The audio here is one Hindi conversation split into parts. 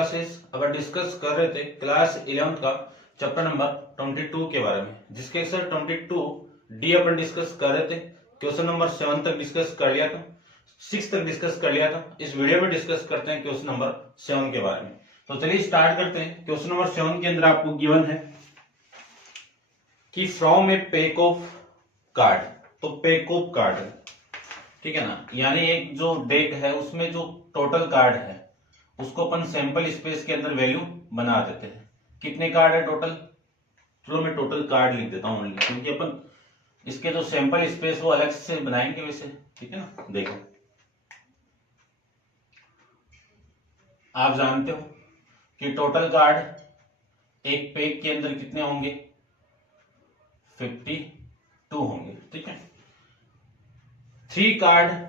क्लासेस अब डिस्कस कर रहे थे क्लास 11th का चैप्टर नंबर 22 के बारे में, जिसके एक्सर 22 डी अपन डिस्कस कर रहे थे। क्वेश्चन नंबर 7 तक डिस्कस कर लिया था, 6 तक डिस्कस कर लिया था। इस वीडियो में डिस्कस करते हैं क्वेश्चन नंबर 7 के बारे में। तो चलिए स्टार्ट करते हैं। क्वेश्चन नंबर 7 के अंदर आपको गिवन है कि from a pack of card, तो पैक ऑफ कार्ड है, ठीक है ना, यानी एक जो डेक है उसमें जो टोटल कार्ड है उसको अपन सैंपल स्पेस के अंदर वैल्यू बना देते हैं। कितने कार्ड है टोटल? चलो मैं टोटल कार्ड लिख देता हूं, क्योंकि अपन इसके जो सैंपल स्पेस वो अलग से बनाएंगे वैसे, ठीक है ना। देखो आप जानते हो कि टोटल कार्ड एक पैक के अंदर कितने होंगे? 52 होंगे, ठीक है। 3 card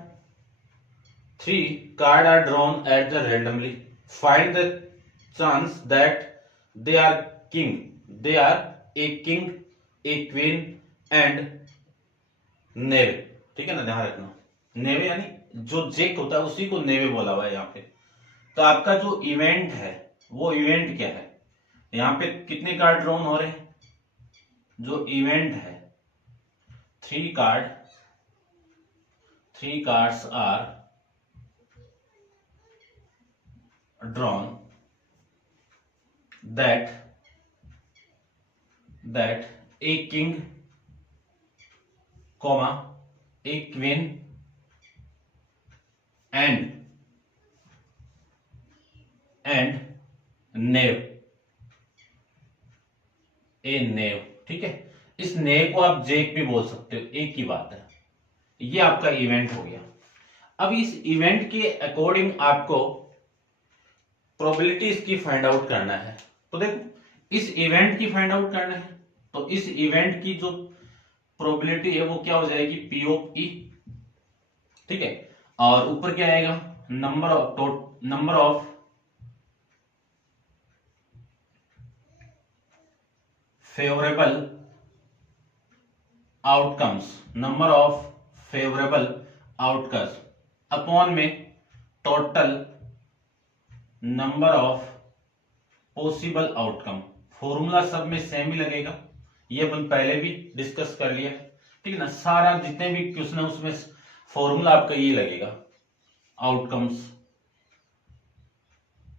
are drawn at the randomly. Find the chance that they are king. They are a king, a queen and नेवे, ठीक है ना, ध्यान रखना। नेवे यानी जो जेक होता है उसी को नेवे बोला हुआ है यहाँ पे। तो आपका जो इवेंट है वो इवेंट क्या है? यहाँ पे कितने कार्ड ड्रॉन हो रहे हैं? जो इवेंट है 3 cards are drawn that a king, comma, a queen and knave, ए नेव, ठीक है। इस नेव को आप जेक भी बोल सकते हो, एक ही बात है। ये आपका इवेंट हो गया। अब इस इवेंट के अकॉर्डिंग आपको प्रोबेबिलिटी इसकी फाइंड आउट करना है। तो देखो इस इवेंट की फाइंड आउट करना है, तो इस इवेंट की जो प्रोबेबिलिटी है वो क्या हो जाएगी? पी ऑफ ई, ठीक है। और ऊपर क्या आएगा? Number of favourable outcomes, upon में total number of possible outcome. Formula सब में सेम ही लगेगा, ये अपन पहले भी डिस्कस कर लिया, ठीक है ना। सारा जितने भी क्वेश्चन है उसमें फॉर्मूला आपका ये लगेगा, आउटकम्स।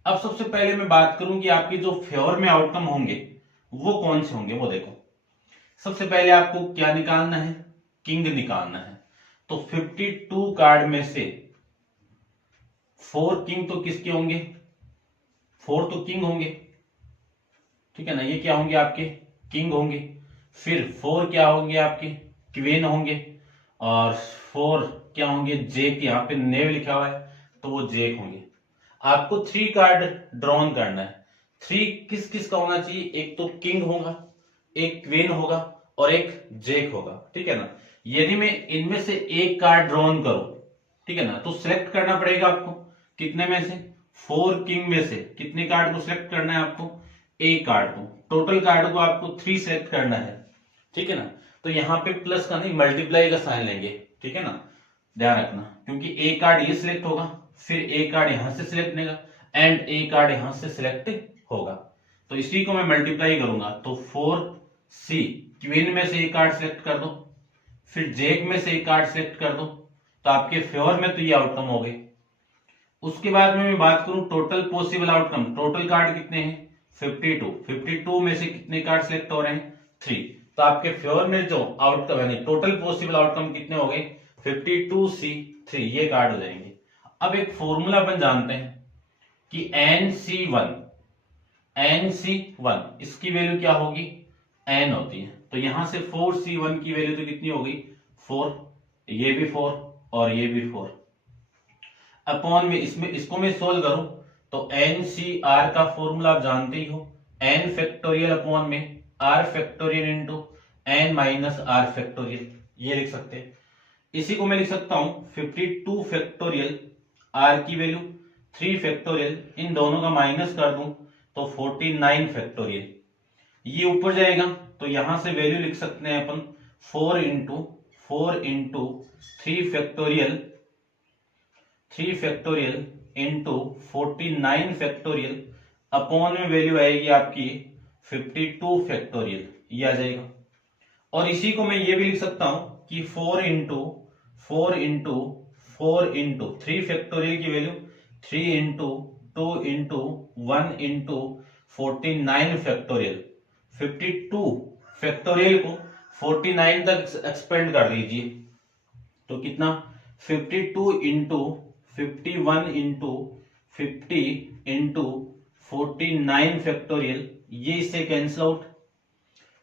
अब सबसे पहले मैं बात करूं कि आपके जो फेवर में आउटकम होंगे वो कौन से होंगे, वो देखो। सबसे पहले आपको क्या निकालना है? किंग निकालना है। तो 52 कार्ड में से 4 किंग तो किसके होंगे? 4 तो किंग होंगे, ठीक है ना। ये क्या होंगे? आपके किंग होंगे। फिर 4 क्या होंगे? आपके क्वीन होंगे। और 4 क्या होंगे? जेक, यहाँ पे नेव लिखा हुआ है तो वो जेक होंगे। आपको 3 कार्ड ड्रॉन करना है। 3 किस किस का होना चाहिए? एक तो किंग होगा, एक क्वीन होगा और एक जेक होगा, ठीक है ना। यदि मैं इनमें से एक कार्ड ड्रॉन करूं, ठीक है ना, तो सिलेक्ट करना पड़ेगा आपको कितने में से? 4 किंग में से कितने कार्ड को सिलेक्ट करना है आपको? एक कार्ड को। टोटल कार्ड को आपको 3 सिलेक्ट करना है, ठीक है ना। तो यहाँ पे प्लस का नहीं मल्टीप्लाई का साइन लेंगे, ठीक है ना, ध्यान रखना। क्योंकि एक कार्ड ये सिलेक्ट होगा, फिर एक कार्ड यहां से सिलेक्ट लेगा एंड एक कार्ड यहां से सिलेक्ट होगा। तो इसी को मैं मल्टीप्लाई करूंगा, तो 4C, क्वीन में से एक कार्ड सिलेक्ट कर दो, फिर जेक में से एक कार्ड सिलेक्ट कर दो, तो आपके फेवर में तो ये आउटकम हो गए। उसके बाद में मैं बात करूं total possible outcome, total card कितने हैं? 52 में से कितने कार्ड सिलेक्ट हो रहे हैं? 3। तो आपके फेवर में जो आउटकम यानी टोटल पॉसिबल आउटकम कितने हो गए? 52C3, ये कार्ड हो जाएंगे। अब एक फॉर्मूला अपन जानते हैं कि NC1 इसकी वैल्यू क्या होगी? n होती है। तो यहां से 4C1 की वैल्यू तो कितनी होगी? 4, ये भी 4 और ये भी 4, अपॉन में इसमें इसको मैं सोल्व करूं तो NCR का फॉर्मूला आप जानते ही हो, n फैक्टोरियल अपॉन में r factorial into n minus r factorial, ये लिख सकते हैं। इसी को मैं लिख सकता हूं 52 फैक्टोरियल, r की वैल्यू 3 फैक्टोरियल, इन दोनों का माइनस कर दूं तो 49 फैक्टोरियल, ये ऊपर जाएगा तो यहां से वैल्यू लिख सकते हैं अपन 4 into 3 factorial into 49 factorial, upon में वैल्यू आएगी आपकी 52 फैक्टोरियल, ये आ जाएगा। और इसी को मैं ये भी लिख सकता हूं कि 4 इंटू 3 फैक्टोरियल की value 3 into 2 into 1 into 49 factorial. 52 factorial को 49 तक एक्सपेंड कर दीजिए, तो कितना 52 इंटू 51 इंटू 50 इंटू 49 फैक्टोरियल, ये इससे कैंसिल आउट।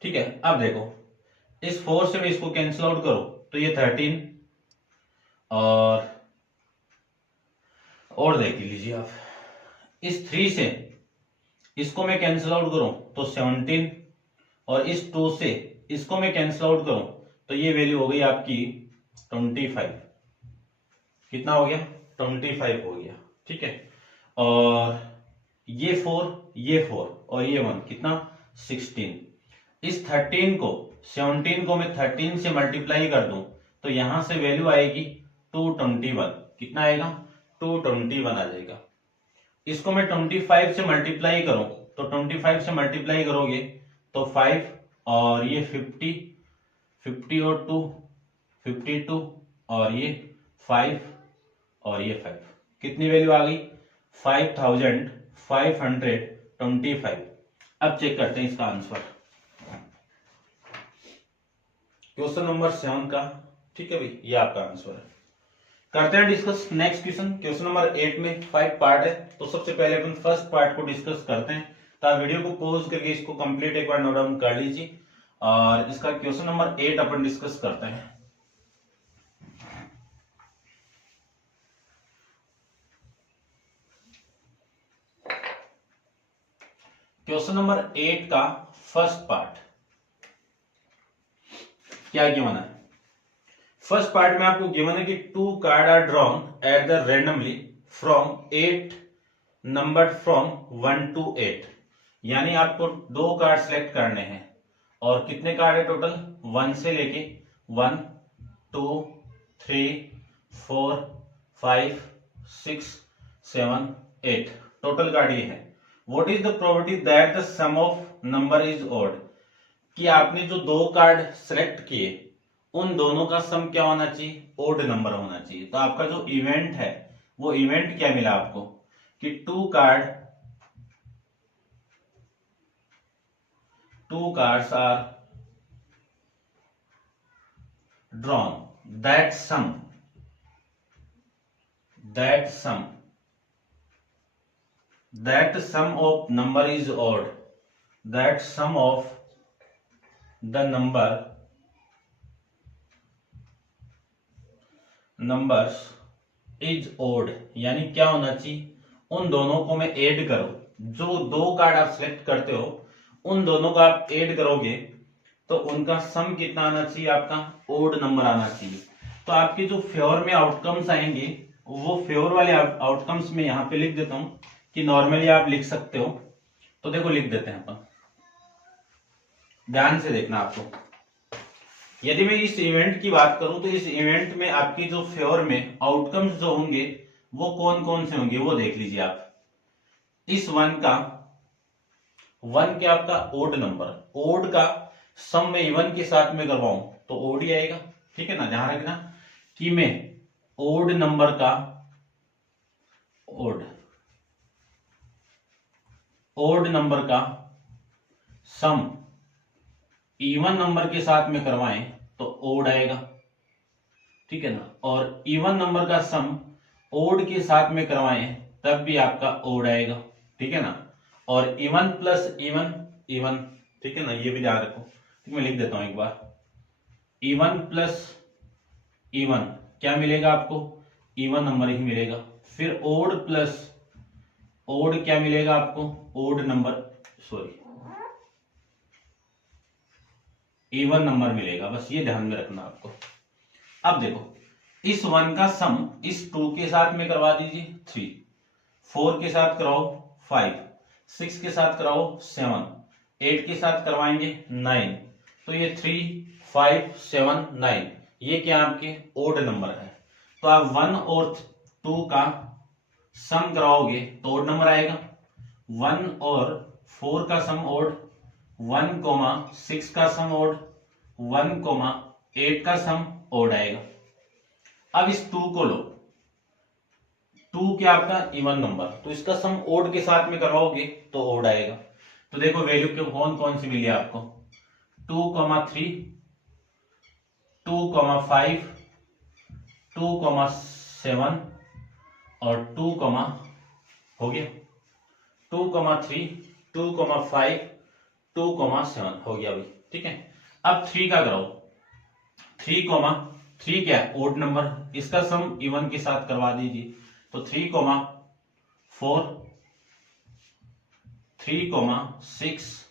ठीक है, अब देखो इस 4 से मैं इसको कैंसिल आउट करो तो ये 13, और देख लीजिए आप, इस 3 से इसको मैं कैंसिल आउट करूं तो 17, और इस 2 से इसको मैं कैंसिल आउट करूं तो ये वैल्यू हो गई आपकी 25। कितना हो गया? 25 हो गया। ठीक है, और ये 4 और ये 1 कितना 16। इस 17 को 17 को मैं 13 से मल्टीप्लाई कर दूं तो यहां से वैल्यू आएगी 221। कितना आएगा? 221 आ जाएगा। इसको मैं 25 से मल्टीप्लाई करूं तो 25 से मल्टीप्लाई करोगे तो 5 और ये 50 और 2 52 और ये 5 और ये 5, कितनी वैल्यू आ गई? 5525। अब चेक करते हैं इसका आंसर, क्वेश्चन नंबर 7 का। ठीक है भाई, ये आपका आंसर है। करते हैं discuss next question. Question number 8 में 5 पार्ट है, तो सबसे पहले अपन फर्स्ट पार्ट को डिस्कस करते हैं। तो आप वीडियो को पॉज करके इसको कंप्लीट एक बार नोट डाउन कर लीजिए, और इसका क्वेश्चन नंबर 8 अपन डिस्कस करते हैं। क्वेश्चन नंबर 8 का फर्स्ट पार्ट क्या गिवन है? फर्स्ट पार्ट में आपको गिवन है कि 2 card are drawn at the randomly from 8 number from 1 to 8, यानी आपको 2 कार्ड सेलेक्ट करने हैं, और कितने कार्ड है टोटल? 1 से लेके 1 2 3 4 5 6 7 8 टोटल कार्ड ये है। What is the probability that the sum of number is odd? कि आपने जो 2 कार्ड सेलेक्ट किए उन दोनों का सम क्या होना चाहिए? ओड नंबर होना चाहिए। तो आपका जो इवेंट है वो इवेंट क्या मिला आपको कि 2 cards are drawn that sum of number is odd, that sum of the numbers is odd, यानी क्या होना चाहिए? उन दोनों को मैं ऐड करो, जो 2 कार्ड आप सिलेक्ट करते हो उन दोनों को आप ऐड करोगे तो उनका सम कितना आना चाहिए? आपका ओड नंबर आना चाहिए। तो आपके जो फेवर में आउटकम्स आएंगे वो फेवर वाले आउटकम्स में यहां पे लिख देता हूं कि नॉर्मली आप लिख सकते हो। तो देखो लिख देते हैं अपन, ध्यान से देखना आपको। यदि मैं इस इवेंट की बात करूं तो इस इवेंट में आपकी जो फेवर में आउटकम्स जो होंगे वो कौन कौन से होंगे वो देख लीजिए आप। इस 1 के आपका ओड नंबर, ओड का सम में इवन के साथ में करवाऊं तो ओड ही आएगा। ठीक है ना, ध्यान रखना कि मैं ओड नंबर का ओड नंबर का सम इवन नंबर के साथ में करवाएं तो ओड आएगा। ठीक है ना, और इवन नंबर का सम ओड के साथ में करवाएं तब भी आपका ओड आएगा। ठीक है ना, और इवन प्लस इवन, ठीक है ना, ये भी ध्यान रखो। ठीक, मैं लिख देता हूं एक बार, इवन प्लस इवन क्या मिलेगा आपको? इवन नंबर ही मिलेगा। फिर ओड प्लस ओड क्या मिलेगा आपको? ओड नंबर, इवन नंबर मिलेगा। बस ये ध्यान में रखना आपको। अब देखो इस 1 का सम इस 2 के साथ में करवा दीजिए 3, 4 के साथ कराओ 5, 6 के साथ कराओ 7, 8 के साथ करवाएंगे 9। तो ये 3 5 7 9 ये क्या आपके ओड नंबर है। तो आप 1 और 2 का सम कराओगे तो ओड नंबर आएगा। 1 और 4 का सम ओड, 1,6 का सम ओड, 1,8 का सम ओड आएगा। अब इस 2 को लो, 2 क्या आपका इवन नंबर, तो इसका सम ओड के साथ में करवाओगे तो ओड आएगा। तो देखो वैल्यू कौन कौन सी मिली आपको, 2,3, 2,5, 2,7 और 2, हो गया 2,3, 2,5, 2,7 हो गया भाई। ठीक है, अब 3 का कराओ, 3 क्या है ओड नंबर, इसका सम इवन के साथ करवा दीजिए। तो 3,4, 3,6,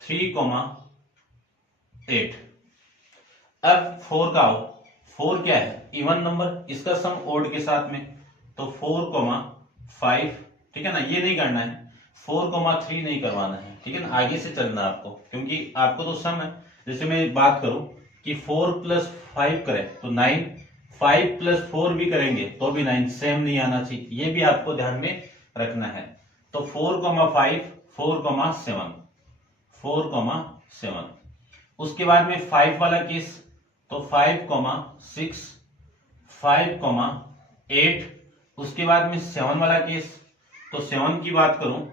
3,8। अब 4 का आओ, 4 क्या है इवन नंबर, इसका सम ओड के साथ में, तो 4,5। ठीक है ना, ये नहीं करना है, 4,3 नहीं करवाना है। ठीक है ना, आगे से चलना आपको, क्योंकि आपको तो सम है। जैसे मैं बात करूं कि 4 + 5 करें तो 9, 5 + 4 भी करेंगे तो भी 9, सेम नहीं आना चाहिए, ये भी आपको ध्यान में रखना है। तो 4,5, 4,7, 4,7। उसके बाद में 5 वाला केस, तो 5,6, 5,8। उसके बाद में 7 वाला केस, तो 7 की बात करूं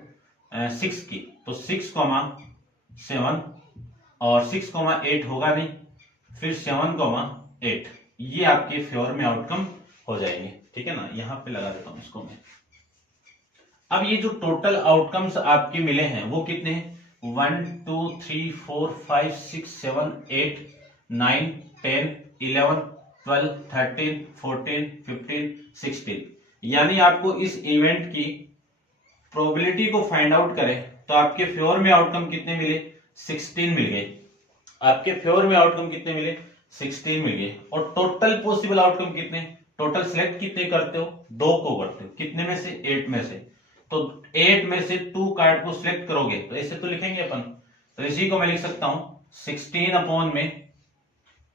6 की, तो 6,7 और 6,8 होगा नहीं, फिर 7,8। ये आपके फेवर में आउटकम हो जाएंगे। ठीक है ना, यहां पे लगा देता हूं इसको मैं। अब ये जो टोटल आउटकम्स आपके मिले हैं वो कितने हैं, 1 2 3 4 5 6 7 8 9 10 11 12 13 14 15 16। यानी आपको इस इवेंट की प्रोबेबिलिटी को फाइंड आउट करें तो आपके फेवर में आउटकम कितने मिले, 16 मिल गए। आपके फेवर में आउटकम कितने मिले, 16 मिल गए। और टोटल पॉसिबल आउटकम कितने, टोटल सिलेक्ट कितने करते हो, 2 को करते हो, कितने में से, 8 में से। तो 8 में से 2 कार्ड को सिलेक्ट करोगे तो ऐसे तो लिखेंगे अपन, तो इसी को मैं लिख सकता हूं 16 अपॉन में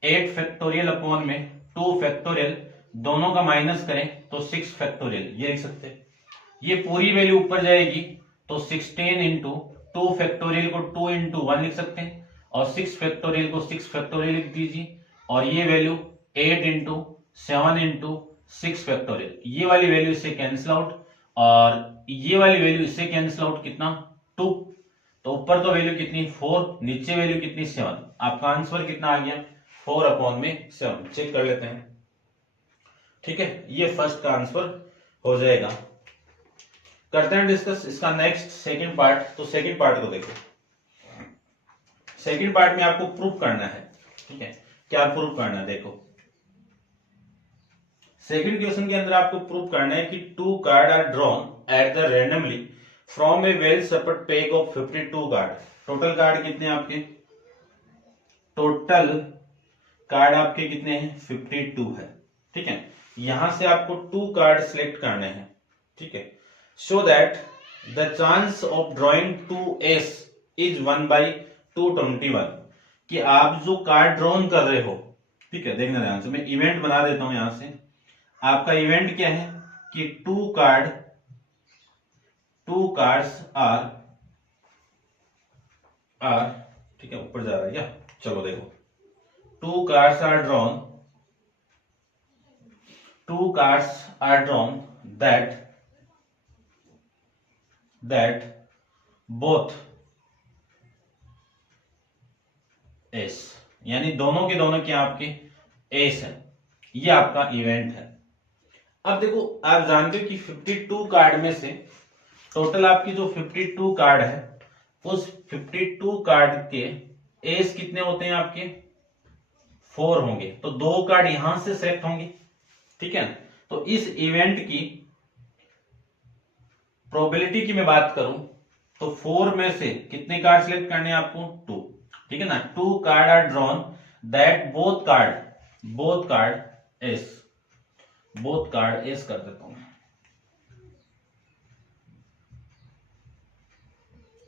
8 फैक्टोरियल अपॉन में 2 फैक्टोरियल, दोनों का माइनस करें तो 6 फैक्टोरियल, ये लिख सकते हैं। ये पूरी वैल्यू ऊपर जाएगी तो 16 इंटू 2 फैक्टोरियल को 2 इंटू 1 लिख सकते हैं, और 6 फैक्टोरियल को 6 फैक्टोरियल लिख दीजिए, और ये वैल्यू 8 इंटू 7 इंटू 6 फैक्टोरियल, ये वाली वैल्यू इससे कैंसिल आउट, और ये वाली वैल्यू इससे कैंसिल आउट, कितना 2। तो ऊपर तो वैल्यू कितनी 4, नीचे वैल्यू कितनी 7। आपका आंसर कितना आ गया, 4 अपॉन में 7। चेक कर लेते हैं। ठीक है, ये फर्स्ट का आंसर हो जाएगा। करते हैं डिस्कस इसका नेक्स्ट सेकंड पार्ट। तो सेकंड पार्ट को देखो, सेकंड पार्ट में आपको प्रूफ करना है। ठीक है, क्या प्रूफ करना है, देखो सेकंड क्वेश्चन के अंदर आपको प्रूफ करना है कि 2 card are drawn at the randomly from a well separate pack of 52 card. Total card कितने आपके, टोटल कार्ड आपके कितने हैं, 52 है। ठीक है, यहां से आपको 2 कार्ड सिलेक्ट करने हैं। ठीक है, so that the chance of drawing 2 ace is 1/221, कि आप जो कार्ड ड्रॉन कर रहे हो। ठीक है, देखना ध्यान से, मैं इवेंट बना देता हूं यहां से। आपका इवेंट क्या है कि 2 कार्ड्स आर, ठीक है ऊपर जा रहा है क्या, चलो देखो 2 cards are drawn, 2 cards are drawn that both ace, यानी दोनों के दोनों क्या आपके एस है। ये आपका इवेंट है। अब देखो आप जानते हो कि 52 कार्ड में से टोटल आपकी जो 52 कार्ड है, उस 52 कार्ड के एस कितने होते हैं आपके, 4 होंगे। तो 2 कार्ड यहां से सेलेक्ट होंगे। ठीक है, तो इस इवेंट की प्रोबेबिलिटी की मैं बात करूं तो 4 में से कितने कार्ड सिलेक्ट करने हैं आपको, 2। ठीक है ना, 2 card are drawn that both card एस कर देता हूं,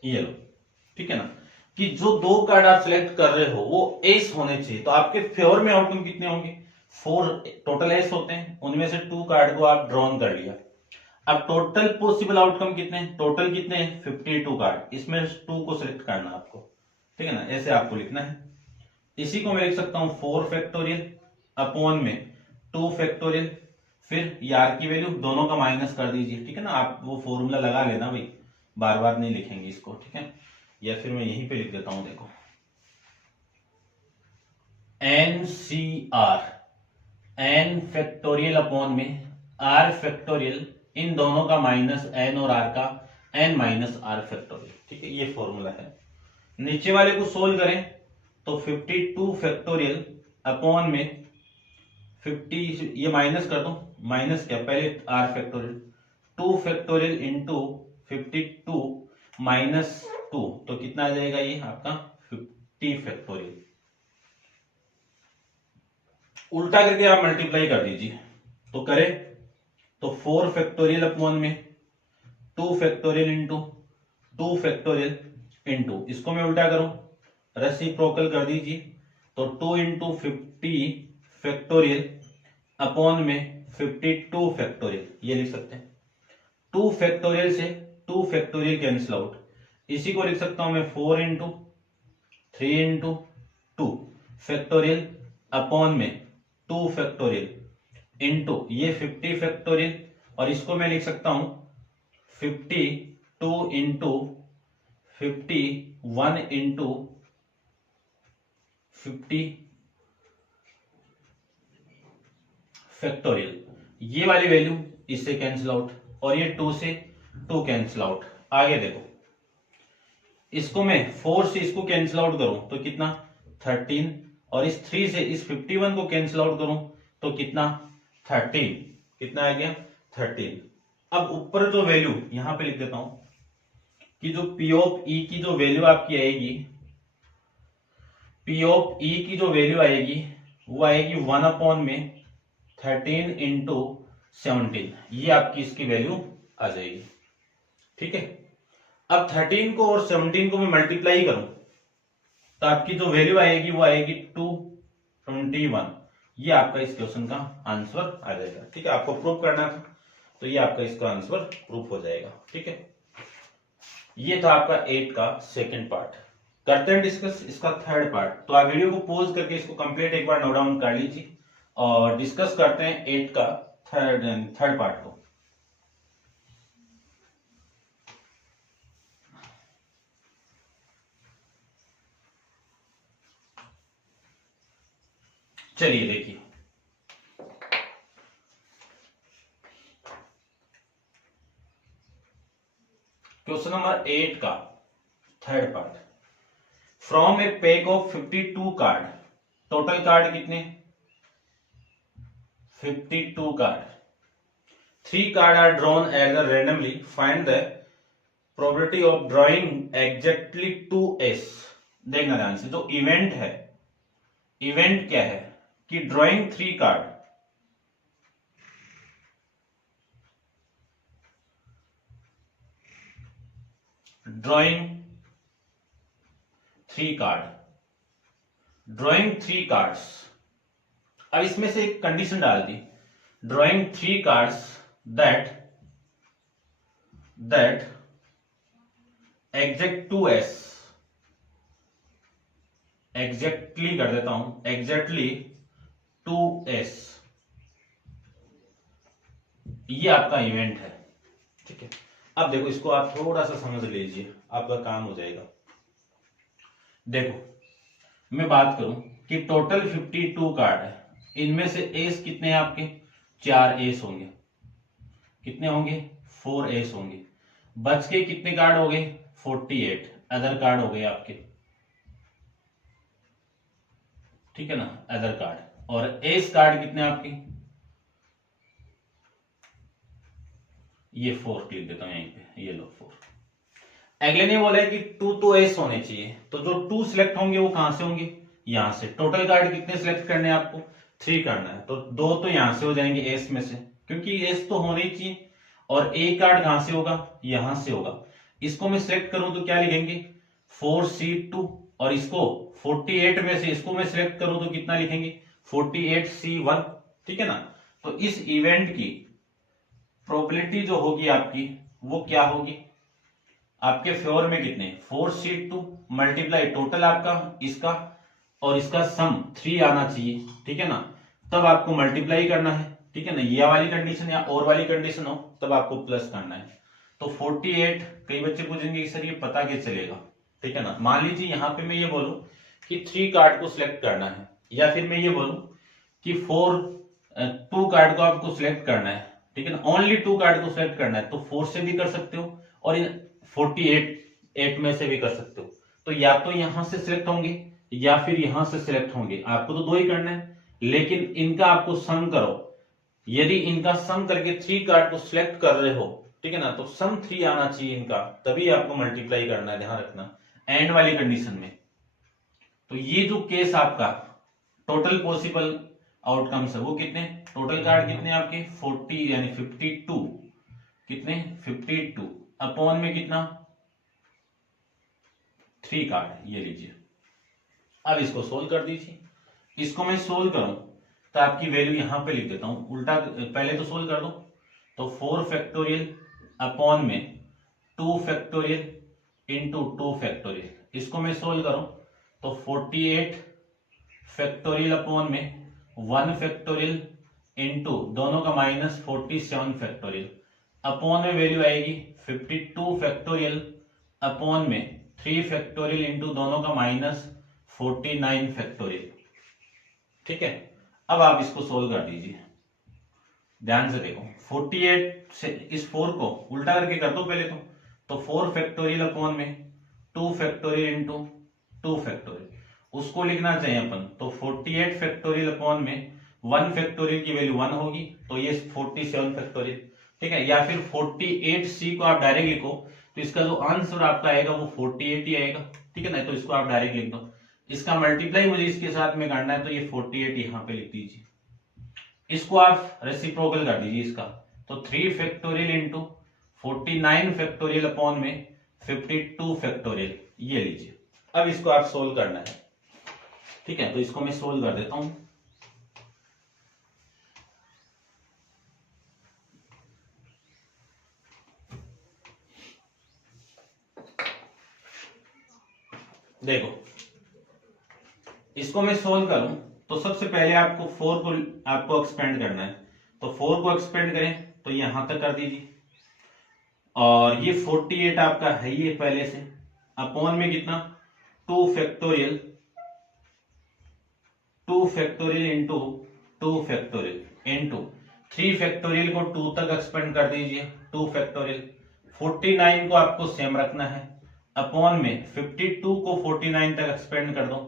ये लो। ठीक है ना, कि जो 2 कार्ड आप सिलेक्ट कर रहे हो वो एस होने चाहिए। तो आपके फेवर में आउटकम कितने होंगे, 4 टोटल एस होते हैं, उनमें से 2 कार्ड को आप ड्रॉन कर लिया। अब टोटल पॉसिबल आउटकम कितने हैं, टोटल कितने हैं 52 कार्ड, इसमें 2 को सिलेक्ट करना आपको, ठीक है ना, ऐसे आपको लिखना है। इसी को मैं लिख सकता हूं 4 फैक्टोरियल अपॉन में 2 फैक्टोरियल, फिर यार की वैल्यू दोनों का माइनस कर दीजिए, ठीक है ना, आप वो फॉर्मूला लगा लेना भाई, बार बार नहीं लिखेंगे इसको, ठीक है, या फिर मैं यहीं पे लिख देता हूं, देखो NCR, n फैक्टोरियल अपॉन में r फैक्टोरियल, इन दोनों का माइनस n और r का n माइनस r फैक्टोरियल, ठीक है, ये फॉर्मूला है। नीचे वाले को सोल्व करें तो 52 फैक्टोरियल अपॉन में 50, ये माइनस कर दो, माइनस क्या, पहले r factorial, 2 factorial into 52 minus 2, तो कितना आ जाएगा ये आपका 50 फैक्टोरियल। उल्टा करके आप मल्टीप्लाई कर दीजिए, तो करें तो 4 फैक्टोरियल अपॉन में 2 फैक्टोरियल इंटू 2 फैक्टोरियल इंटू, इसको मैं उल्टा करूं, रेसिप्रोकल कर दीजिए, तो 2 इंटू 50 फैक्टोरियल अपॉन में 52 फैक्टोरियल, ये लिख सकते हैं। 2 फैक्टोरियल से 2 फैक्टोरियल कैंसिल आउट, इसी को लिख सकता हूं मैं 4 इंटू 3 इंटू 2 फैक्टोरियल अपॉन में 2 फैक्टोरियल इंटू ये 50 फैक्टोरियल, और इसको मैं लिख सकता हूं 52 इंटू 51 इंटू 50 फैक्टोरियल, ये वाली वैल्यू इससे कैंसिल आउट, और ये 2 से 2 कैंसिल आउट। आगे देखो, इसको मैं 4 से इसको कैंसिल आउट करूं तो कितना 13, और इस 3 से इस 51 को कैंसिल आउट करूं तो कितना 13, कितना आ गया 13। अब ऊपर जो वैल्यू यहां पे लिख देता हूं कि जो P ऑफ E की जो वैल्यू आपकी आएगी, P ऑफ E की जो वैल्यू आएगी वो आएगी 1 अपॉन में 13 इंटू 17, ये आपकी इसकी वैल्यू आ जाएगी, ठीक है। अब 13 को और 17 को मैं मल्टीप्लाई करूं तो आपकी जो वैल्यू आएगी वो आएगी 221, ये आपका इस क्वेश्चन का आंसर आ जाएगा, ठीक है। आपको प्रूफ करना था तो ये आपका इसका आंसर प्रूफ हो जाएगा, ठीक है। ये था आपका 8 का सेकंड पार्ट। करते हैं डिस्कस इसका थर्ड पार्ट, तो आप वीडियो को पॉज करके इसको कंप्लीट एक बार नोट डाउन कर लीजिए और डिस्कस करते हैं 8 का थर्ड पार्ट को। चलिए देखिए, क्वेश्चन नंबर 8 का third part. From a pack of 52 card, total card कितने 52 card, 3 card are drawn as randomly, find the probability of drawing exactly 2s। देखना ध्यान से, जो इवेंट है, इवेंट क्या है कि drawing 3 card, drawing 3 card, drawing 3 cards. अब इसमें से एक कंडीशन डाल दी, drawing 3 cards that exact 2s, exactly कर देता हूं, एग्जैक्टली 2s, ये आपका इवेंट है, ठीक है। अब देखो, इसको आप थोड़ा सा समझ लीजिए, आपका काम हो जाएगा। देखो मैं बात करूं कि टोटल 52 कार्ड है, इनमें से एस कितने हैं आपके 4 एस होंगे, कितने होंगे 4 एस होंगे, बच के कितने कार्ड हो गए 48 अदर कार्ड हो गए आपके, ठीक है ना, अदर कार्ड। और एस कार्ड कितने आपके, ये 4 लिख देता हूं यहीं पे, ये लो 4। अगले ने बोला है कि 2 तो एस होने चाहिए, तो जो 2 सिलेक्ट होंगे वो कहां से होंगे, यहां से। टोटल कार्ड कितने सिलेक्ट करने हैं आपको 3 करना है, तो 2 तो यहां से हो जाएंगे एस में से, क्योंकि एस तो होने ही चाहिए। और ए कार्ड कहां से होगा, यहां से होगा। इसको मैं सिलेक्ट करूं तो क्या लिखेंगे 4C2, और इसको 48 में से इसको मैं सिलेक्ट करूं तो कितना लिखेंगे 48C1, ठीक है ना। तो इस इवेंट की प्रोबेबिलिटी जो होगी आपकी वो क्या होगी, आपके फेवर में कितने 4C2 मल्टीप्लाई टोटल आपका इसका और इसका सम 3 आना चाहिए, ठीक है ना, तब आपको मल्टीप्लाई करना है, ठीक है ना, ये वाली कंडीशन या और वाली कंडीशन हो तब आपको प्लस करना है। तो 48, कई बच्चे पूछेंगे सर ये पता कैसे चलेगा, ठीक है ना। मान लीजिए यहाँ पे मैं ये बोलूं कि 3 कार्ड को सिलेक्ट करना है, या फिर मैं ये बोलूं कि 2 कार्ड को आपको सिलेक्ट करना है, ठीक है ना, ओनली 2 कार्ड को सिलेक्ट करना है, तो 4 से भी कर सकते हो और इन 48 में से भी कर सकते हो। तो या तो यहां से सिलेक्ट होंगे या फिर यहां से सिलेक्ट होंगे, आपको तो 2 ही करना है, लेकिन इनका आपको सम करो। यदि इनका सम करके 3 कार्ड को सिलेक्ट कर रहे हो, ठीक है ना, तो सम 3 आना चाहिए इनका, तभी आपको मल्टीप्लाई करना है, ध्यान रखना एंड वाली कंडीशन में। तो ये जो केस आपका टोटल पॉसिबल आउटकम्स है वो कितने, टोटल कार्ड कितने आपके 40 यानी 52, कितने 52 अपॉन में कितना 3 कार्ड, ये लीजिए। अब इसको सोल्व कर दीजिए। इसको मैं सोल्व करूं तो आपकी वैल्यू यहां पे लिख देता हूं, उल्टा पहले तो सोल्व कर दो। तो 4 फैक्टोरियल अपॉन में 2 फैक्टोरियल इंटू 2 फैक्टोरियल, इसको मैं सोल्व करूं तो 48 फैक्टोरियल अपॉन में 1 फैक्टोरियल इंटू दोनों का माइनस 47 फैक्टोरियल, अपॉन में वैल्यू आएगी 52 फैक्टोरियल अपॉन में 3 फैक्टोरियल इंटू दोनों का माइनस 49 फैक्टोरियल, ठीक है। अब आप इसको सोल्व कर दीजिए, ध्यान से देखो। 48 से इस 4 को उल्टा करके कर दो पहले तो 4 फैक्टोरियल अपॉन में 2 फैक्टोरियल इंटू 2 फैक्टोरियल, उसको लिखना चाहिए अपन, तो 48 फैक्टोरियल अपॉन में 1 फैक्टोरियल की वैल्यू 1 होगी, तो ये 47 फैक्टोरियल, ठीक है। या फिर 48C को आप डायरेक्ट लिखो तो इसका जो आंसर आपका आएगा वो 48 ही आएगा, ठीक है ना, तो इसको आप डायरेक्ट लिख दो। इसका मल्टीप्लाई मुझे इसके साथ में करना है, तो ये 48 यहां पे लिख दीजिए। इसको आप रेसिप्रोकल कर दीजिए इसका, तो 3 फैक्टोरियल इंटू 49 फैक्टोरियल अपॉन में 52 फैक्टोरियल, ये लीजिए। अब इसको आप सोल्व करना है, ठीक है, तो इसको मैं सोल्व कर देता हूं। देखो इसको मैं सोल्व करूं तो सबसे पहले आपको 4 को आपको एक्सपेंड करना है, तो 4 को एक्सपेंड करें तो यहां तक कर दीजिए, और ये 48 आपका है ये पहले से, अपॉन में कितना 2 factorial into 2 factorial into 3 factorial को 2 तक एक्सपेंड कर दीजिए 2 फैक्टोरियल, 49 को आपको सेम रखना है, अपॉन में 52 को 49 तक एक्सपेंड कर दो,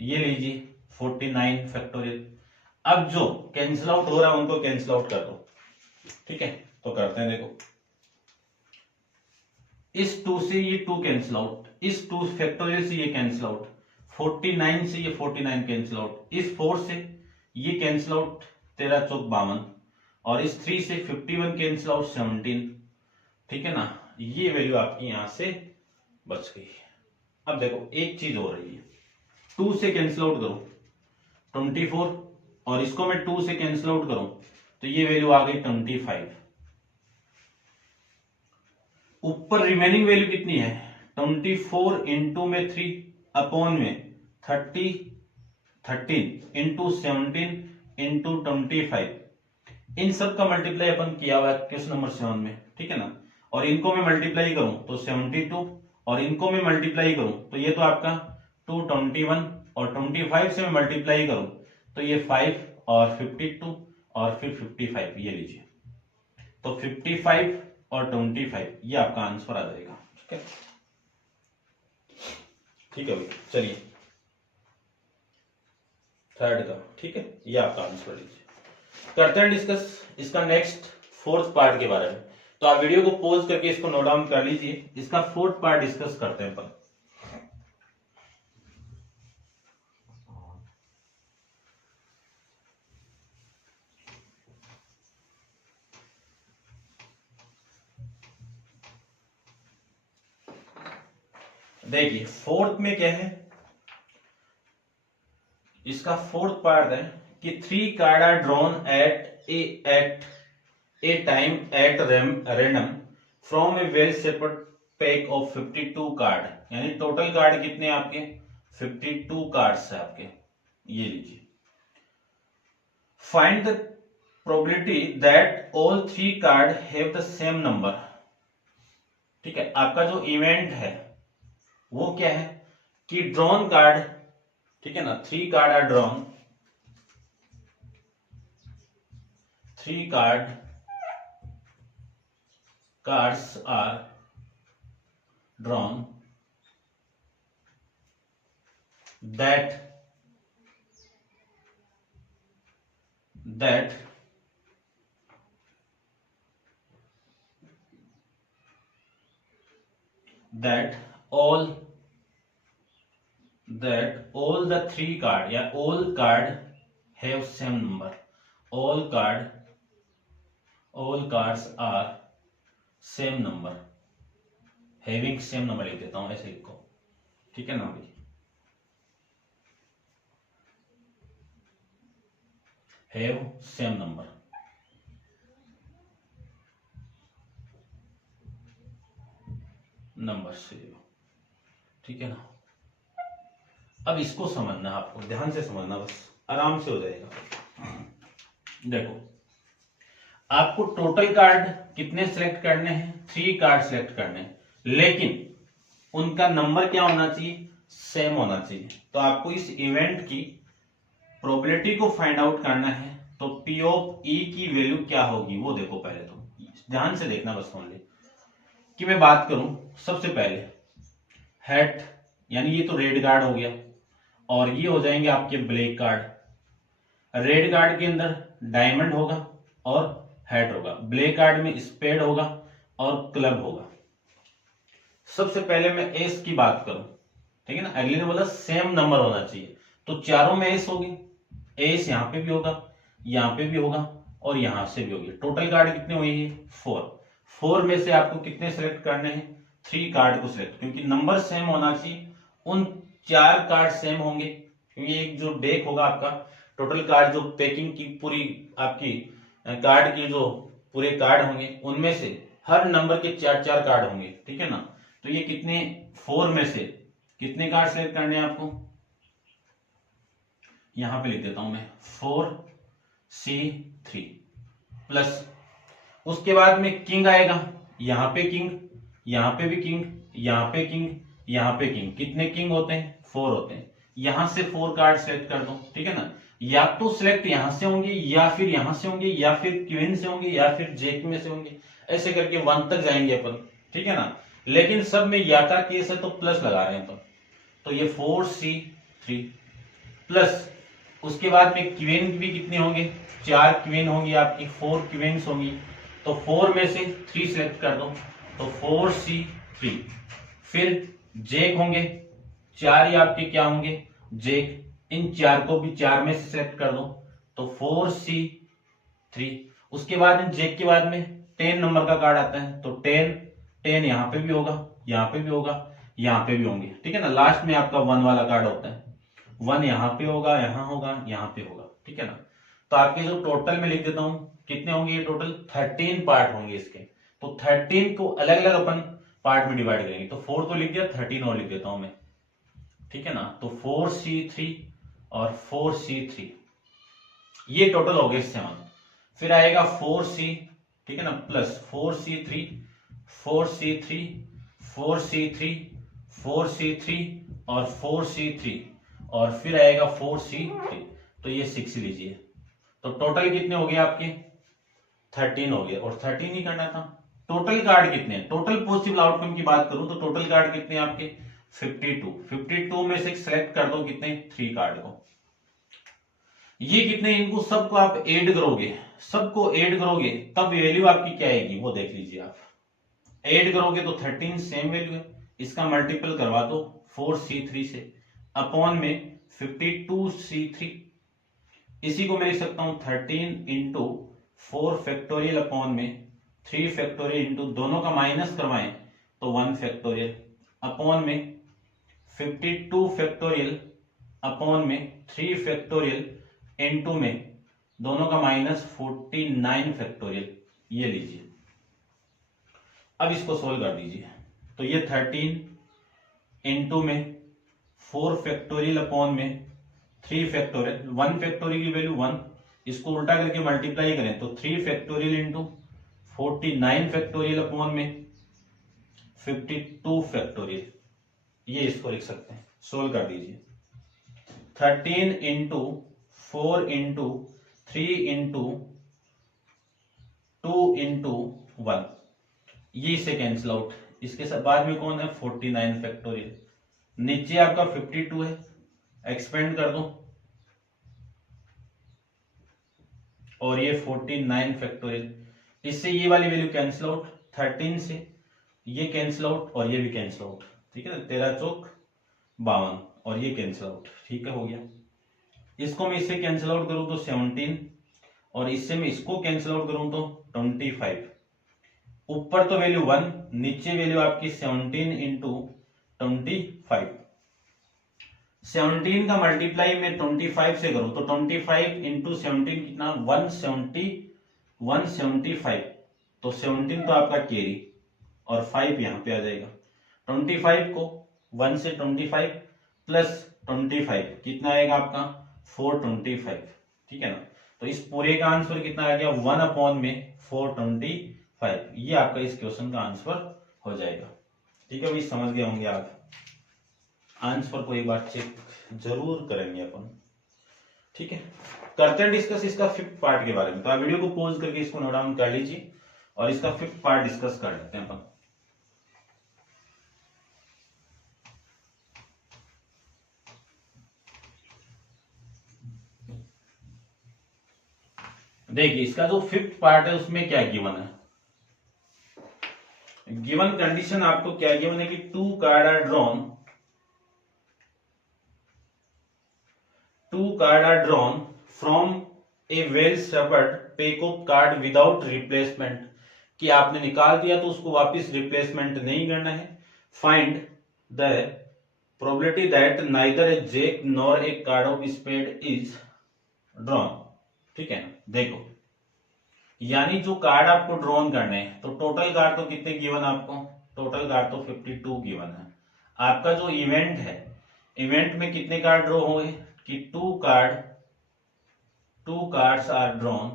ये लीजिए 49 फैक्टोरियल। अब जो कैंसिल आउट हो रहा है उनको कैंसिल आउट कर दो, ठीक है, तो करते हैं। देखो इस 2 से ये 2 कैंसिल आउट, इस 2 फैक्टोरियल से ये कैंसिल आउट, 49 से ये 49 कैंसिल आउट, इस 4 से ये कैंसिल आउट 13 चौक 52, और इस 3 से 51 कैंसिल आउट 17, ठीक है ना, ये वैल्यू आपकी यहां से बच गई। अब देखो एक चीज हो रही है, 2 से कैंसिल आउट करो 24, और इसको मैं 2 से कैंसिल आउट करूं तो ये वैल्यू आ गई 25। ऊपर रिमेनिंग वैल्यू कितनी है 24 इंटू में 3 अपॉन में 13 इंटू 17 इंटू 25, इन सब का मल्टीप्लाई अपन किया हुआ है क्वेश्चन नंबर 7 में, ठीक है ना। और इनको मैं मल्टीप्लाई करूं तो 72, और इनको मैं मल्टीप्लाई करूं तो ये तो आपका 221, और 25 से मैं मल्टीप्लाई करूं तो ये 5 और 52 और फिर 55, ये लीजिए, तो 55 और 25 ये आपका आंसर आ जाएगा, ठीक है। ठीक है भाई, चलिए थर्ड का, ठीक है, ये आपका आंसर लीजिए। करते हैं डिस्कस इसका नेक्स्ट 4th पार्ट के बारे में। तो आप वीडियो को पॉज करके इसको नोट डाउन कर लीजिए, इसका 4th पार्ट डिस्कस करते हैं अपन। देखिए 4th में क्या है, इसका 4th पार्ट है कि 3 card are drawn at a time at random from a well separate pack of 52 card, यानी टोटल कार्ड कितने आपके 52 कार्ड्स है आपके, ये लीजिए। Find the probability that all 3 card have the same number. ठीक है, आपका जो इवेंट है वो क्या है कि ड्रॉन कार्ड, ठीक है ना, 3 card are drawn, 3 cards are drawn that all the 3 card या all card have same number, all cards are same number, having same number लिख देता हूं, ऐसे लिखो, ठीक है ना भाई। हैव सेम नंबर, नंबर से, ठीक है ना। अब इसको समझना, आपको ध्यान से समझना, बस आराम से हो जाएगा। देखो, आपको टोटल कार्ड कितने सिलेक्ट करने हैं, 3 कार्ड सिलेक्ट करने हैं, लेकिन उनका नंबर क्या होना चाहिए, सेम होना चाहिए। तो आपको इस इवेंट की प्रोबेबिलिटी को फाइंड आउट करना है, तो P ऑफ E की वैल्यू क्या होगी वो देखो। पहले तो ध्यान से देखना बस ओनली, कि मैं बात करूं सबसे पहले हेड, यानी ये तो रेड कार्ड हो गया, और ये हो जाएंगे आपके ब्लैक कार्ड। रेड कार्ड के अंदर डायमंड होगा और हेड होगा, ब्लैक कार्ड में स्पेड होगा और क्लब होगा। सबसे पहले मैं एस की बात करूं, ठीक है ना, अगले ने बोला सेम नंबर होना चाहिए, तो चारों में एस होगी, एस यहां पे भी होगा, यहां पे भी होगा और यहां से भी होगी। टोटल कार्ड कितने हुए हैं, 4 में से आपको कितने सिलेक्ट करने हैं, 3 कार्ड को सिलेक्ट, क्योंकि नंबर सेम होना चाहिए, उन 4 कार्ड सेम होंगे, क्योंकि एक जो डेक होगा आपका, टोटल कार्ड जो पैकिंग की पूरी आपकी कार्ड की जो पूरे कार्ड होंगे, उनमें से हर नंबर के 4 कार्ड होंगे, ठीक है ना। तो ये कितने, 4 में से कितने कार्ड सेलेक्ट करने हैं आपको, यहां पे लिख देता हूं मैं 4C3 प्लस, उसके बाद में किंग आएगा, यहां पे किंग, यहां पे भी किंग, यहां पे किंग, यहां पे किंग। कितने किंग होते हैं, 4 होते हैं। यहां से 4 कार्ड सेलेक्ट कर दो, ठीक है ना। या तो सिलेक्ट यहां से होंगे, या फिर यहां से होंगे, या फिर क्वीन से होंगे, या फिर जैक में से होंगे, ऐसे करके 1 तक जाएंगे अपन, ठीक है ना। लेकिन सब में या का केस है तो प्लस लगा रहे हैं अपन, तो ये 4C3 प्लस, उसके बाद में क्वीन भी कितने होंगे, 4 क्वीन होंगी आपकी, 4 क्वींस होंगी, तो 4 में से 3 सिलेक्ट कर दो, तो 4C3। फिर जैक होंगे, 4 ही आपके क्या होंगे, जैक, इन 4 को भी 4 में से सिलेक्ट कर दो, तो 4C3। उसके बाद में जैक के बाद में 10 नंबर का कार्ड आता है, तो 10 यहां पे भी होगा, यहां पे भी होगा, यहां पे भी होंगे, ठीक है ना। लास्ट में आपका 1 वाला कार्ड होता है, 1 यहां पे होगा, यहां होगा, यहां पे होगा, ठीक है ना। तो आपके जो टोटल में लिख देता हूं, कितने होंगे ये टोटल, 13 पार्ट होंगे इसके। तो 13 को अलग अलग अपन पार्ट में डिवाइड करेंगे, तो 4 तो लिख दिया, 13 और लिख देता हूं मैं, ठीक है ना। तो 4C3 और 4C3, ये टोटल हो गए 7। फिर आएगा 4C, ठीक है ना, plus 4C3, 4C3, 4C3, 4C3 और 4C3, और फिर आएगा 4C3, तो ये 6 लीजिए। तो टोटल कितने हो गए आपके, 13 हो गए, और 13 ही करना था। टोटल कार्ड कितने हैं, टोटल पॉसिबल आउटकम की बात करूं तो टोटल कार्ड कितने हैं आपके, 52 में से सिलेक्ट कर दो कितने, 3 कार्ड को। ये कितने, इनको सबको आप ऐड करोगे, सबको ऐड करोगे तब वैल्यू आपकी क्या आएगी वो देख लीजिए आप। ऐड करोगे तो 13 सेम वैल्यू है, इसका मल्टीपल करवा दो 4C3 से, अपॉन में 52C3, इसी को मैं लिख सकता हूं 13 इंटू 4 फैक्टोरियल अपॉन में 3 फैक्टोरियल इंटू, दोनों का माइनस करवाएं तो 1 फैक्टोरियल, अपॉन में 52 फैक्टोरियल अपॉन में 3 फैक्टोरियल इंटू में दोनों का माइनस 49 फैक्टोरियल, ये लीजिए, अब इसको सोल्व कर दीजिए। तो ये 13 इंटू में 4 फैक्टोरियल अपॉन में 3 फैक्टोरियल, 1 फैक्टोरियल की वैल्यू 1, इसको उल्टा करके मल्टीप्लाई करें तो 3 फैक्टोरियल इंटू 49 फैक्टोरियल अपॉन में 52 फैक्टोरियल, ये इसको लिख सकते हैं। सोल्व कर दीजिए। 13 इंटू 4 इंटू 3 इंटू 2 इंटू 1, ये इससे कैंसिल आउट। इसके साथ बाद में कौन है 49 फैक्टोरियल, नीचे आपका 52 है, एक्सपेंड कर दो और ये 49 फैक्टोरियल, इससे ये वाली वैल्यू कैंसिल आउट, 13 से ये कैंसिल आउट और ये भी कैंसिल आउट, ठीक है ना, 13 चौक 52 और ये कैंसिल आउट, ठीक है, हो गया। इसको मैं इससे कैंसिल आउट करूं तो 17 और इससे मैं इसको कैंसिल आउट करूं तो 25। ऊपर तो वैल्यू 1, नीचे वैल्यू आपकी 17 इंटू 25। 17 का मल्टीप्लाई में 25 से करूं तो 25 इंटू 17 कितना 175, तो 17 तो आपका कैरी और 5 यहां पे आ जाएगा। 25 को 1 से 25 प्लस 25 कितना आएगा आपका 425, ठीक है ना। तो इस पूरे का आंसर कितना आ गया 1 अपॉन में 425, ये आपका इस क्वेश्चन का आंसर हो जाएगा। ठीक है भाई, समझ गए होंगे आप। आंसर को एक बार चेक जरूर करेंगे अपन, ठीक है। करते हैं डिस्कस इसका 5th पार्ट के बारे में। तो आप वीडियो को पॉज करके इसको नोट डाउन कर लीजिए और इसका 5th पार्ट डिस्कस कर लेते हैं अपन। देखिए इसका जो 5th पार्ट है उसमें क्या गिवन है, गिवन कंडीशन आपको क्या गिवन है कि 2 card are drawn from a well shuffled pack of card without replacement, कि आपने निकाल दिया तो उसको वापस रिप्लेसमेंट नहीं करना है। Find the probability that neither a jack nor a card of spade is drawn, ठीक है ना। देखो यानी जो कार्ड आपको ड्रॉन करने हैं तो टोटल कार्ड तो कितने गिवन आपको, टोटल कार्ड तो 52 गिवन है। आपका जो इवेंट है, इवेंट में कितने कार्ड ड्रॉ होंगे कि 2 कार्ड्स आर ड्रॉन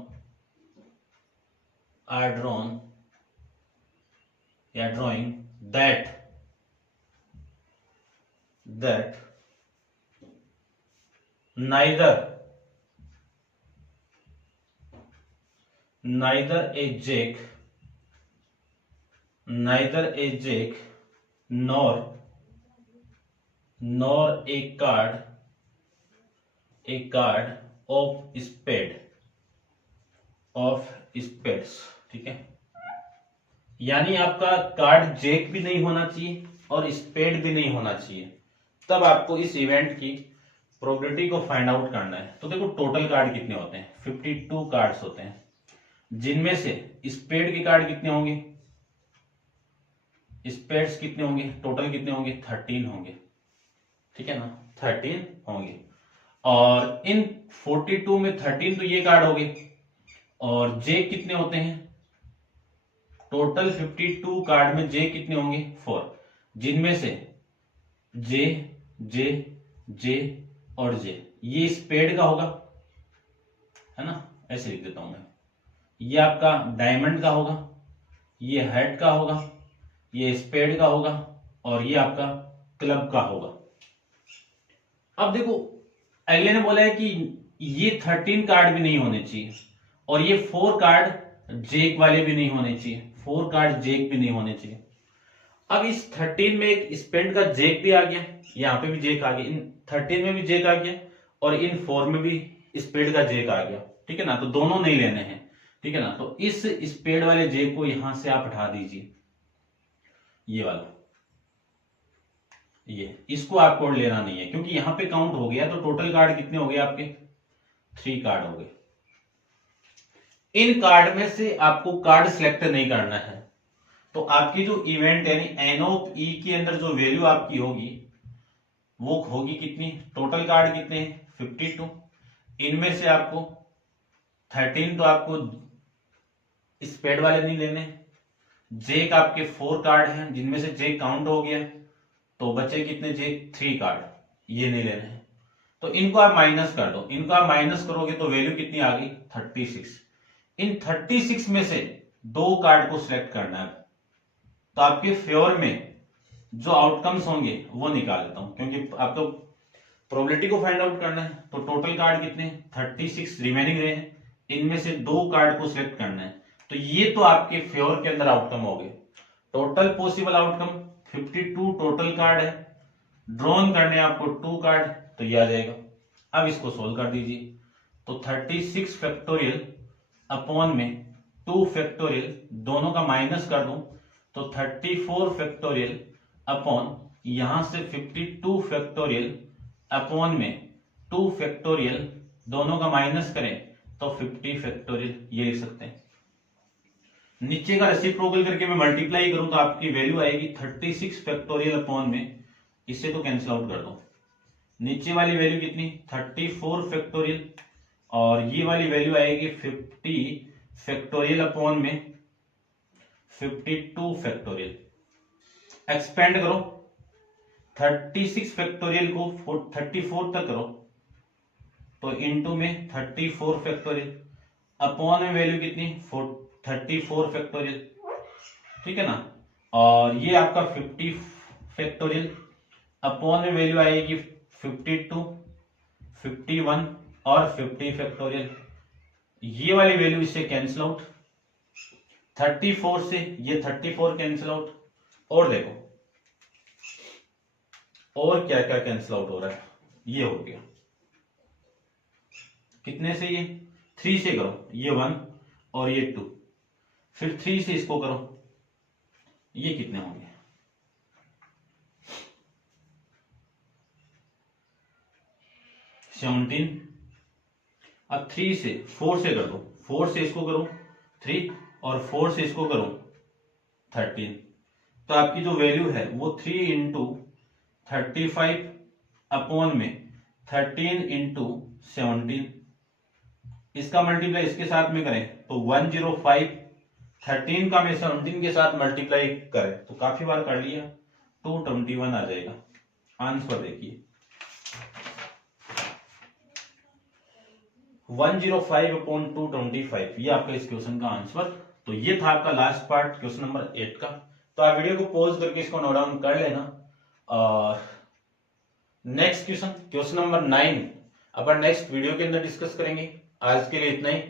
या drawing that neither a jack nor a card of spades, ठीक है। यानी आपका कार्ड जैक भी नहीं होना चाहिए और स्पेड भी नहीं होना चाहिए, तब आपको इस इवेंट की प्रोबेबिलिटी को फाइंड आउट करना है। तो देखो टोटल कार्ड कितने होते हैं 52 कार्ड्स होते हैं, जिनमें से स्पेड के कार्ड कितने होंगे, स्पेड्स कितने होंगे, टोटल कितने होंगे 13 होंगे, ठीक है ना, 13 होंगे। और इन 42 में 13 तो ये कार्ड हो गए, और जे कितने होते हैं, टोटल 52 कार्ड में जे कितने होंगे 4, जिनमें से जे जे जे और जे, ये स्पेड का होगा, है ना, ऐसे लिख देता हूं मैं। ये आपका डायमंड का होगा, ये हेड का होगा, ये स्पेड का होगा और ये आपका क्लब का होगा। अब देखो अगले ने बोला है कि ये 13 कार्ड भी नहीं होने चाहिए और ये 4 कार्ड जेक वाले भी नहीं होने चाहिए, 4 कार्ड जेक भी नहीं होने चाहिए। अब इस 13 में एक स्पेड का जेक भी आ गया, यहाँ पे भी जेक आ गया, इन 13 में भी जेक आ गया और इन 4 में भी स्पेड का जेक आ गया, ठीक है ना। तो दोनों नहीं लेने हैं, ठीक है ना। तो इस स्पेड वाले जेक को यहां से आप हटा दीजिए, ये वाला, ये इसको आपको लेना नहीं है क्योंकि यहां पे काउंट हो गया। तो टोटल कार्ड कितने हो गए आपके 3 कार्ड हो गए। इन कार्ड में से आपको कार्ड सिलेक्ट नहीं करना है, तो आपकी जो इवेंट यानी एन ऑफ ई के अंदर जो वैल्यू आपकी होगी वो होगी कितनी, टोटल कार्ड कितने 52, इनमें से आपको 13 तो आपको स्पेड वाले नहीं लेने। जे का आपके 4 कार्ड हैं, जिनमें से जे काउंट हो गया तो बचे कितने जे 3 कार्ड, ये नहीं लेने हैं। तो इनको आप माइनस कर दो, इनको आप माइनस करोगे तो वैल्यू कितनी आ गई 36। इन 36 में से 2 कार्ड को सिलेक्ट करना है। तो आपके फेवर में जो आउटकम्स होंगे वो निकाल लेता हूं, क्योंकि आप तो प्रोबेबिलिटी को फाइंड आउट करना है। तो टोटल कार्ड कितने 36 रिमेनिंग रहे हैं, इनमें से 2 कार्ड को सिलेक्ट करना है। तो ये तो आपके फेवर के अंदर आउटकम हो गए। Total possible outcome 52 total card है, ड्रॉन करने आपको 2 कार्ड, तो ये आ जाएगा। अब इसको सोल्व कर दीजिए। तो 36 फैक्टोरियल अपॉन में 2 फैक्टोरियल, दोनों का माइनस कर दूं तो 34 फैक्टोरियल अपॉन यहां से 52 फैक्टोरियल अपॉन में 2 फैक्टोरियल, दोनों का माइनस करें तो 50 फैक्टोरियल, ये लिख सकते हैं। नीचे का रेसिप्रोकल करके मैं मल्टीप्लाई करूं तो आपकी वैल्यू आएगी 36 फैक्टोरियल अपॉन में, इससे तो कैंसिल आउट कर दो। नीचे वाली वैल्यू कितनी 34 फैक्टोरियल, और ये वाली वैल्यू आएगी 50 फैक्टोरियल अपॉन में 52 फैक्टोरियल। एक्सपेंड करो, 36 फैक्टोरियल को 34 तक करो तो इनटू में 34 फैक्टोरियल, अपॉन में वैल्यू कितनी 34 फैक्टोरियल, ठीक है ना। और ये आपका 50 फैक्टोरियल, अपॉन में वैल्यू आएगी 52, 51 और 50 फैक्टोरियल। ये वाली वैल्यू इससे कैंसिल आउट, 34 से ये 34 कैंसिल आउट। और देखो और क्या क्या कैंसिल आउट हो रहा है। ये हो गया कितने से, ये 3 से करो, ये 1 और ये 2, फिर 3 से इसको करो, ये कितने होंगे 17। अब 3 से 4 से कर दो, 4 से इसको करो 3 और 4 से इसको करो 13। तो आपकी जो वैल्यू है वो 3 इंटू 35 अपॉन में 13 इंटू 17, इसका मल्टीप्लाई इसके साथ में करें तो 105, 13 का में 17 के साथ मल्टीप्लाई करें तो काफी बार कर लिया, 221 आ जाएगा। आंसर देखिए 105 अपॉन 225, ये आपका इस क्वेश्चन का आंसर। तो ये था आपका लास्ट पार्ट क्वेश्चन नंबर 8 का। तो आप वीडियो को पॉज करके इसको नोट डाउन कर लेना। और नेक्स्ट क्वेश्चन नंबर 9 अपन नेक्स्ट वीडियो के अंदर डिस्कस करेंगे। आज के लिए इतना ही।